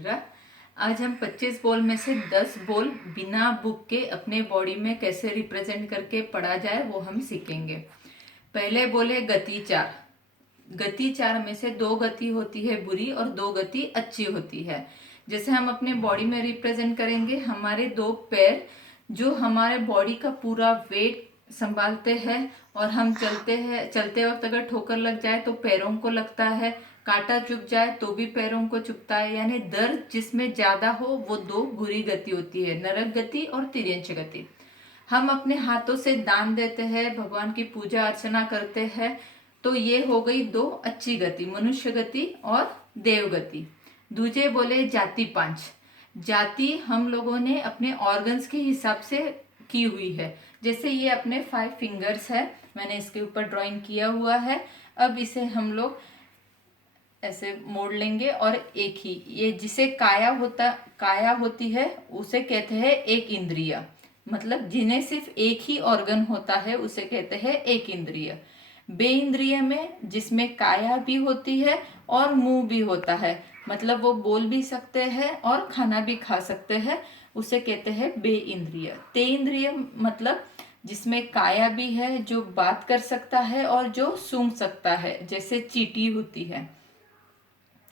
निंद्रा। आज हम 25 बॉल में से 10 बॉल बिना बुक के अपने बॉडी में कैसे रिप्रेजेंट करके पढ़ा जाए वो हम सीखेंगे। पहले बोले गति 4। गति 4 में से 2 गति होती है बुरी और 2 गति अच्छी होती है। जैसे हम अपने बॉडी में रिप्रेजेंट करेंगे, हमारे 2 पैर जो हमारे बॉडी का पूरा वेट संभालते हैं और हम चलते वक्त अगर ठोकर लग जाए तो पैरों को लगता है, कांटा चुभ जाए तो भी पैरों को चुभता है, यानी दर्द जिसमें ज्यादा हो वो 2 बुरी गति होती है, नरक गति और तिर्यंच गति। हम अपने हाथों से दान देते हैं, भगवान की पूजा अर्चना करते हैं, तो ये हो गई 2 अच्छी गति, मनुष्य गति और देव गति। दूजे बोले जाति 5। जाति हम लोगों ने अपने ऑर्गन्स के हिसाब से की हुई है। जैसे ये अपने 5 फिंगर्स है, मैंने इसके ऊपर ड्राइंग किया हुआ है। अब इसे हम लोग ऐसे मोड़ लेंगे और एक ही, ये जिसे काया होती है उसे कहते हैं एक इंद्रिय, मतलब जिन्हें सिर्फ एक ही ऑर्गन होता है उसे कहते हैं एक इंद्रिय। बे इंद्रिय में जिसमें काया भी होती है और मुंह भी होता है, मतलब वो बोल भी सकते हैं और खाना भी खा सकते हैं, उसे कहते हैं बे इंद्रिय। ते इंद्रिय मतलब जिसमें काया भी है, जो बात कर सकता है और जो सूंघ सकता है, जैसे चींटी होती है।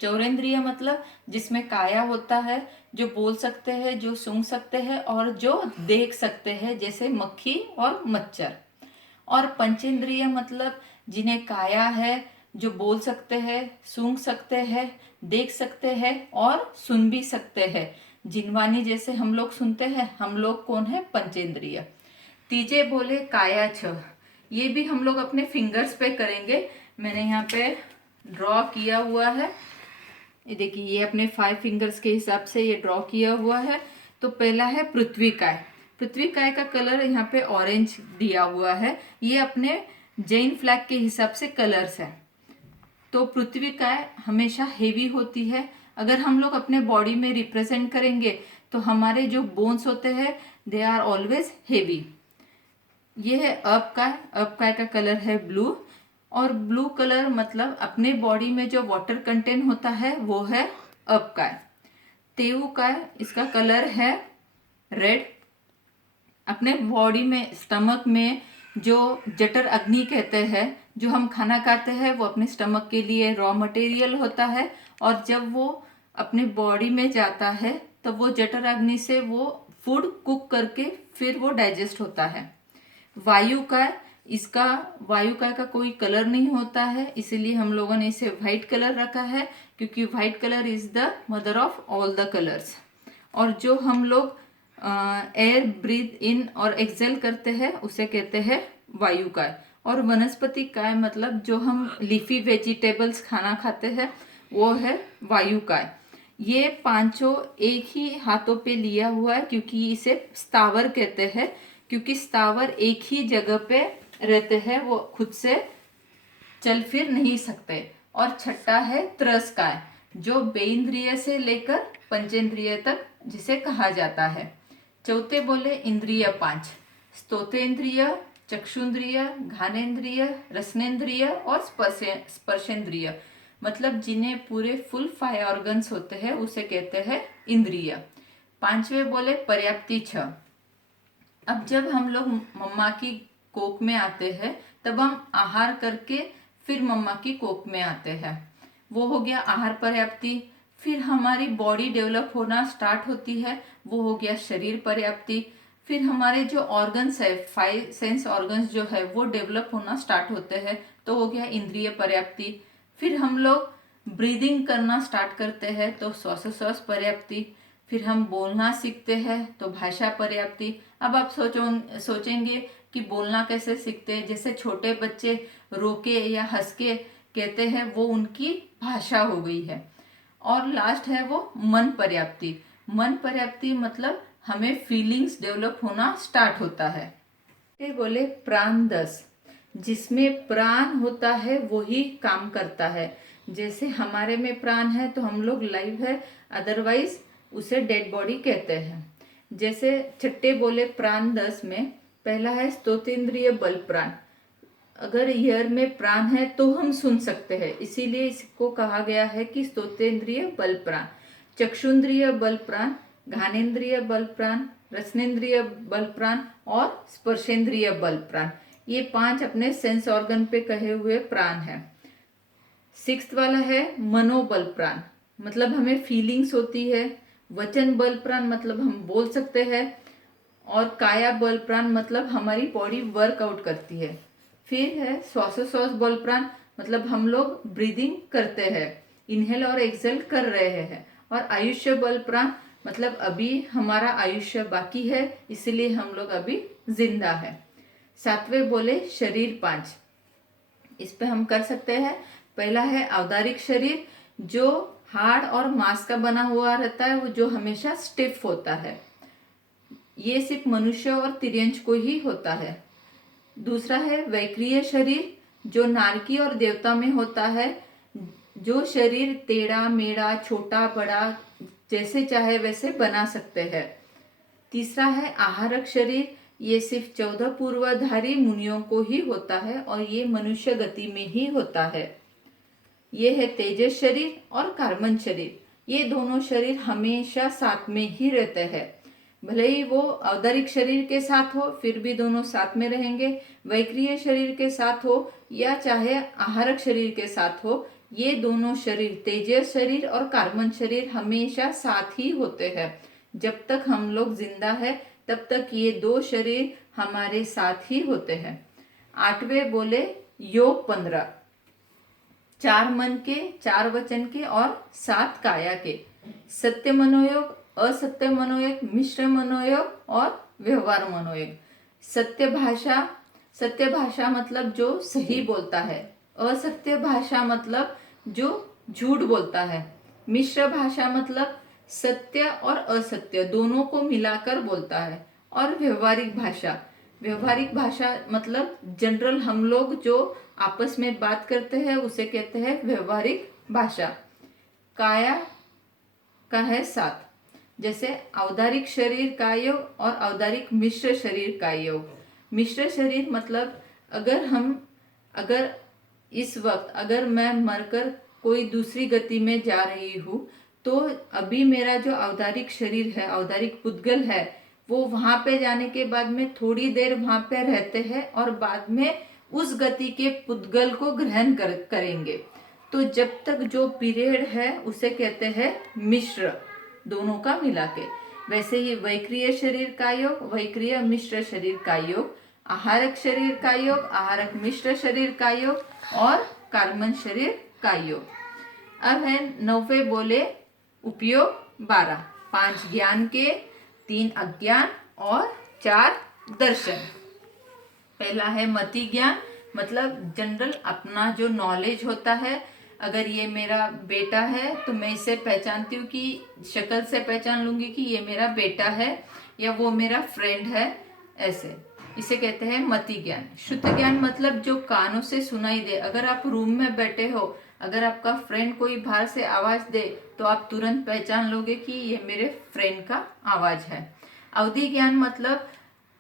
चौरेंद्रिय मतलब जिसमें काया होता है, जो बोल सकते हैं, जो सूंघ सकते हैं और जो देख सकते हैं, जैसे मक्खी और मच्छर। और पंचेंद्रिय मतलब जिन्हें काया है, जो बोल सकते हैं, सूंघ सकते हैं, देख सकते हैं और सुन भी सकते हैं। जिनवानी जैसे हम लोग सुनते हैं, हम लोग कौन है? पंचेंद्रिय। तीजे बोले काया 6। ये भी हम लोग अपने फिंगर्स पे करेंगे। मैंने यहाँ पे ड्रॉ किया हुआ है, ये देखिए, ये अपने 5 फिंगर्स के हिसाब से ये ड्रॉ किया हुआ है। तो पहला है पृथ्वी काय। पृथ्वी काय का कलर यहाँ पे ऑरेंज दिया हुआ है, ये अपने जैन फ्लैग के हिसाब से कलर्स है। तो पृथ्वी काय हमेशा हेवी होती है। अगर हम लोग अपने बॉडी में रिप्रेजेंट करेंगे तो हमारे जो बोन्स होते हैं दे आर ऑलवेज हेवी। ये है अप काय। अप काय का कलर है ब्लू, और ब्लू कलर मतलब अपने बॉडी में जो वाटर कंटेंट होता है वो है अप काय। तेऊ काय, इसका कलर है रेड। अपने बॉडी में स्टमक में जो जठर अग्नि कहते हैं, जो हम खाना खाते हैं वो अपने स्टमक के लिए रॉ मटेरियल होता है, और जब वो अपने बॉडी में जाता है तब वो जठर अग्नि से वो फूड कुक करके फिर वो डाइजेस्ट होता है। वायु काय, इसका वायु का कोई कलर नहीं होता है, इसीलिए हम लोगों ने इसे व्हाइट कलर रखा है, क्योंकि white colour is the mother of all the colours. और जो हम लोग एयर ब्रीथ इन और एक्सेल करते हैं उसे कहते हैं वायु काय। और वनस्पति काय मतलब जो हम लीफी वेजिटेबल्स खाना खाते हैं वो है वायु काय। ये पांचों एक ही हाथों पे लिया हुआ है, क्योंकि इसे स्थावर कहते हैं, क्योंकि स्थावर एक ही जगह पे रहते हैं, वो खुद से चल फिर नहीं सकते। और छठा है त्रस काय, जो बेइंद्रिय से लेकर पंचेंद्रिय तक जिसे कहा जाता है। चौथे बोले इंद्रिय 5। स्तोतेंद्रिय, चक्षुन्द्रिय, घानेन्द्रिय, रसनेन्द्रिय और स्पर्शेंद्रिय, मतलब जिन्हें पूरे फुल 5 ऑर्गन्स होते हैं उसे कहते हैं इंद्रिय। पांचवें बोले पर्याप्ति 6। अब जब हम लोग मम्मा की कोख में आते हैं तब हम आहार करके फिर मम्मा की कोख में आते हैं, वो हो गया आहार पर्याप्ति। फिर हमारी बॉडी डेवलप होना स्टार्ट होती है, वो हो गया शरीर पर्याप्ति। फिर हमारे जो ऑर्गन्स है, 5 सेंस ऑर्गन्स जो है वो डेवलप होना स्टार्ट होते हैं, तो हो गया इंद्रिय पर्याप्ति। फिर हम लोग ब्रीदिंग करना स्टार्ट करते हैं तो श्वासोश्वास पर्याप्ति। फिर हम बोलना सीखते हैं तो भाषा पर्याप्ति। अब आप सोचेंगे कि बोलना कैसे सीखते हैं? जैसे छोटे बच्चे रोके या हंस के कहते हैं, वो उनकी भाषा हो गई है। और लास्ट है वो मन पर्याप्ति। मन पर्याप्ति मतलब हमें फीलिंग्स डेवलप होना स्टार्ट होता है। ये बोले प्राण 10। जिसमें प्राण होता है वही काम करता है। जैसे हमारे में प्राण है तो हम लोग लाइव है, अदरवाइज उसे डेड बॉडी कहते हैं। जैसे छठे बोले प्राण 10 में पहला है स्तोतेंद्रिय बल प्राण। अगर ईयर में प्राण है तो हम सुन सकते हैं, इसीलिए इसको कहा गया है कि स्तोतेंद्रिय बल प्राण। चक्षुन्द्रिय बल प्राण, घानेन्द्रिय बल प्राण, रसनेन्द्रिय बल प्राण और स्पर्शेंद्रिय बल प्राण, ये 5 अपने सेंस ऑर्गन पे कहे हुए प्राण है। 6th वाला है मनोबल प्राण, मतलब हमें फीलिंग्स होती है। वचन बल प्राण मतलब हम बोल सकते हैं, और काया बल प्राण मतलब हमारी बॉडी वर्कआउट करती है। फिर है श्वासोश्वास बल प्राण, मतलब हम लोग ब्रीदिंग करते हैं, इनहेल और एक्सेल कर रहे हैं। और आयुष्य बल प्राण मतलब अभी हमारा आयुष्य बाकी है, इसलिए हम लोग अभी जिंदा है। 7वें बोले शरीर 5, इस पे हम कर सकते हैं। पहला है औदारिक शरीर, जो हाड़ और मांस का बना हुआ रहता है, वो जो हमेशा स्टिफ होता है, ये सिर्फ मनुष्य और तिर्यंच को ही होता है। दूसरा है वैक्रिय शरीर, जो नारकी और देवता में होता है, जो शरीर टेढ़ा मेढ़ा छोटा बड़ा जैसे चाहे वैसे बना सकते हैं। तीसरा है आहारक शरीर, ये सिर्फ 14 पूर्वधारी मुनियों को ही होता है और ये मनुष्य गति में ही होता है। ये है तेजस शरीर और कार्बन शरीर, ये दोनों शरीर हमेशा साथ में ही रहते हैं। भले ही वो औदरिक शरीर के साथ हो, फिर भी दोनों साथ में रहेंगे। वैक्रिय शरीर के साथ हो या चाहे आहारक शरीर के साथ हो, ये दोनों शरीर तेजस शरीर और कार्बन शरीर हमेशा साथ ही होते हैं। जब तक हम लोग जिंदा है तब तक ये 2 शरीर हमारे साथ ही होते हैं। 8वें बोले योग 15, 4 मन के, 4 वचन के और 7 काया के। सत्य मनोयोग, असत्य मनोयोग, मिश्र मनोयोग और व्यवहार मनोयोग। सत्य भाषा मतलब जो सही बोलता है, असत्य भाषा मतलब जो झूठ बोलता है, मिश्र भाषा मतलब सत्य और असत्य दोनों को मिलाकर बोलता है, और व्यवहारिक भाषा मतलब जनरल हम लोग जो आपस में बात करते हैं उसे कहते हैं व्यवहारिक भाषा। काया का है 7, जैसे औदारिक शरीर का योग और औदारिक मिश्र शरीर का योग। मिश्र शरीर मतलब अगर इस वक्त अगर मैं मरकर कोई दूसरी गति में जा रही हूँ, तो अभी मेरा जो औदारिक शरीर है, औदारिक पुद्गल है, वो वहां पे जाने के बाद में थोड़ी देर वहां पे रहते हैं और बाद में उस गति के पुद्गल को ग्रहण करेंगे। तो जब तक जो पीरियड है उसे कहते हैं मिश्र, दोनों का मिला के। वैसे ही वैक्रिय शरीर का योग, वैक्रिय मिश्र शरीर का योग, आहारक शरीर का योग, आहारक मिश्र शरीर का योग और कार्बन शरीर का योग। अब है 9वें बोले उपयोग 12, 5 ज्ञान के, 3 अज्ञान और 4 दर्शन। पहला है मति ज्ञान, मतलब जनरल अपना जो नॉलेज होता है। अगर ये मेरा बेटा है तो मैं इसे पहचानती हूँ कि शक्ल से पहचान लूंगी कि ये मेरा बेटा है या वो मेरा फ्रेंड है, ऐसे इसे कहते हैं मति ज्ञान। शुद्ध ज्ञान मतलब जो कानों से सुनाई दे। अगर आप रूम में बैठे हो, अगर आपका फ्रेंड कोई बाहर से आवाज दे तो आप तुरंत पहचान लोगे कि ये मेरे फ्रेंड का आवाज है। अवधि ज्ञान मतलब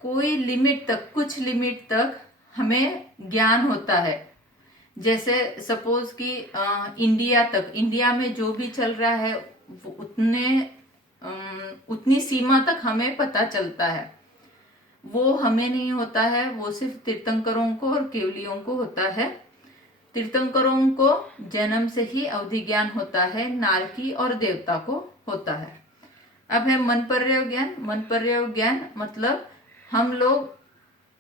कोई लिमिट तक, कुछ लिमिट तक हमें ज्ञान होता है। जैसे सपोज कि इंडिया में जो भी चल रहा है वो उतनी सीमा तक हमें पता चलता है। वो हमें नहीं होता है, वो सिर्फ तीर्थंकरों को और केवलियों को होता है। तीर्थंकरों को जन्म से ही अवधि ज्ञान होता है, नारकी और देवता को होता है। अब है मन पर्यव ज्ञान। मन पर्यव ज्ञान मतलब हम लोग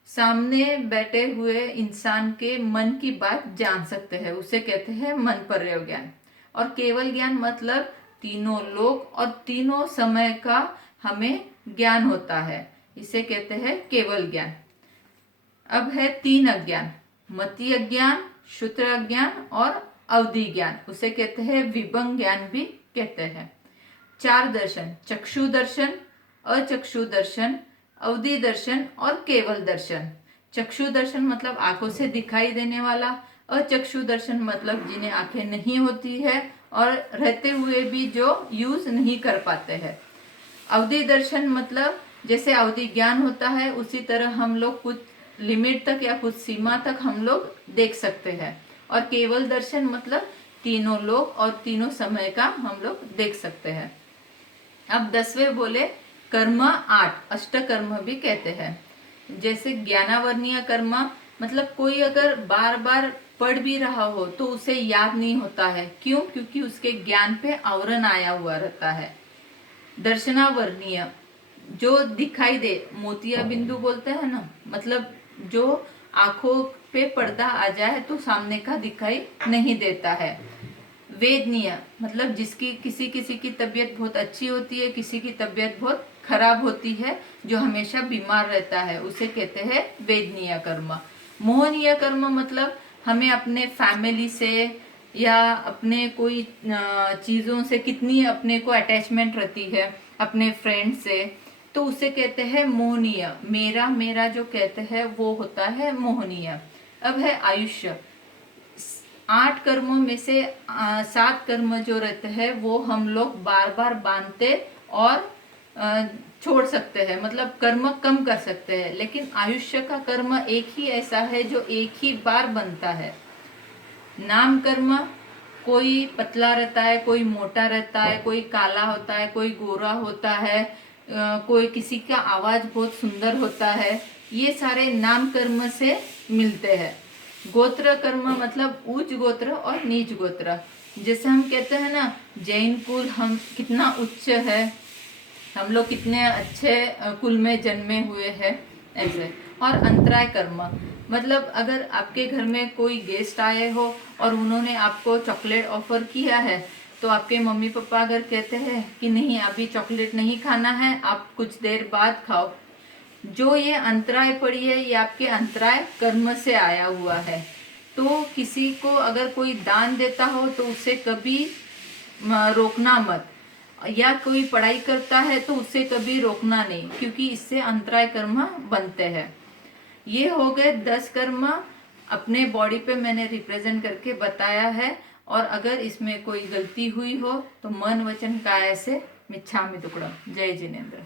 सामने बैठे हुए इंसान के मन की बात जान सकते हैं, उसे कहते हैं मन पर्यव ज्ञान। और केवल ज्ञान मतलब तीनों लोक और तीनों समय का हमें ज्ञान होता है, इसे कहते हैं केवल ज्ञान। अब है 3 अज्ञान, मति अज्ञान, शुत्र अज्ञान और अवधि ज्ञान, उसे कहते हैं विभंग ज्ञान भी कहते हैं। 4 दर्शन, चक्षु दर्शन, अचक्षु दर्शन, अवधि दर्शन और केवल दर्शन। चक्षु दर्शन मतलब आंखों से दिखाई देने वाला, अचक्षु दर्शन मतलब जिन्हें आंखें नहीं होती है और रहते हुए भी जो यूज नहीं कर पाते हैं। अवधि दर्शन मतलब जैसे अवधि ज्ञान होता है उसी तरह हम लोग कुछ लिमिट तक या कुछ सीमा तक हम लोग देख सकते हैं। और केवल दर्शन मतलब तीनों लोक और तीनों समय का हम लोग देख सकते हैं। अब 10वें बोले कर्म 8, अष्टकर्म भी कहते हैं। जैसे ज्ञानावर्णीय कर्म, मतलब कोई अगर बार बार पढ़ भी रहा हो तो उसे याद नहीं होता है। क्यों? क्योंकि उसके ज्ञान पे आवरण आया हुआ रहता है। दर्शनावर्णीय, जो दिखाई दे, मोतिया बिंदु बोलते हैं ना, मतलब जो आंखों पे पर्दा आ जाए तो सामने का दिखाई नहीं देता है। वेदनीय, मतलब जिसकी किसी किसी की तबीयत बहुत अच्छी होती है, किसी की तबीयत बहुत खराब होती है, जो हमेशा बीमार रहता है, उसे कहते हैं वेदनीय कर्म। मोहनीय कर्म मतलब हमें अपने फैमिली से या अपने कोई चीज़ों से कितनी अपने को अटैचमेंट रहती है, अपने फ्रेंड से, तो उसे कहते हैं मोहनीय। मेरा मेरा जो कहते हैं वो होता है मोहनीय। अब है आयुष्य। 8 कर्मों में से 7 कर्म जो रहते हैं वो हम लोग बार बार बांधते और छोड़ सकते हैं, मतलब कर्म कम कर सकते हैं। लेकिन आयुष्य का कर्म एक ही ऐसा है जो एक ही बार बनता है। नाम कर्म, कोई पतला रहता है, कोई मोटा रहता है, कोई काला होता है, कोई गोरा होता है, कोई किसी का आवाज बहुत सुंदर होता है, ये सारे नाम कर्म से मिलते हैं। गोत्र कर्म मतलब उच्च गोत्र और नीच गोत्र। जैसे हम कहते हैं ना, जैन कुल हम कितना उच्च है, हम लोग कितने अच्छे कुल में जन्मे हुए हैं, ऐसे। और अंतराय कर्म, मतलब अगर आपके घर में कोई गेस्ट आए हो और उन्होंने आपको चॉकलेट ऑफर किया है, तो आपके मम्मी पापा अगर कहते हैं कि नहीं अभी चॉकलेट नहीं खाना है, आप कुछ देर बाद खाओ, जो ये अंतराय पड़ी है ये आपके अंतराय कर्म से आया हुआ है। तो किसी को अगर कोई दान देता हो तो उसे कभी रोकना मत, या कोई पढ़ाई करता है तो उसे कभी रोकना नहीं, क्योंकि इससे अंतराय कर्म बनते हैं। ये हो गए 10 कर्म, अपने बॉडी पे मैंने रिप्रेजेंट करके बताया है। और अगर इसमें कोई गलती हुई हो तो मन वचन काया से मिच्छामि दुक्कड़म। जय जिनेन्द्र।